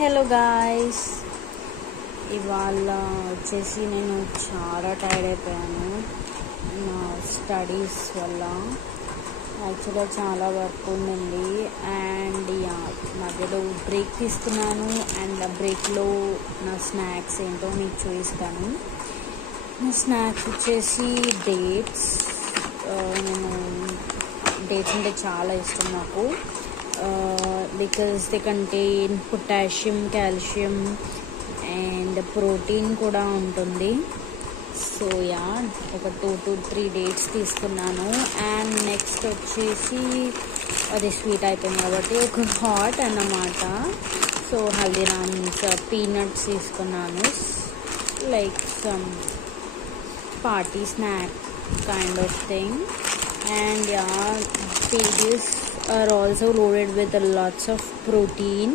Hello guys, ఇవాళ వచ్చేసి నేను చాలా టైర్డ్ అయిపోయాను నా స్టడీస్ వల్ల. యాక్చువల్గా చాలా వర్క్ ఉండింది అండ్ మధ్యలో బ్రేక్ తీసుకున్నాను. అండ్ ఆ బ్రేక్లో నా స్నాక్స్ ఏంటో మీకు చూపిస్తాను. నా స్నాక్స్ వచ్చేసి డేట్స్. నేను డేట్స్ అంటే చాలా ఇష్టం నాకు, because they contain potassium, calcium and protein కూడా ఉంటుంది. సో ఒక 2 to 3 డేట్స్ తీసుకున్నాను. అండ్ నెక్స్ట్ వచ్చేసి అది స్వీట్ అయిపోయింది కాబట్టి ఒక హాట్ అన్నమాట. సో హల్దీరామ్స్ పీనట్స్ తీసుకున్నాను, like some party snack kind of thing. And peaches are also loaded with lots of protein.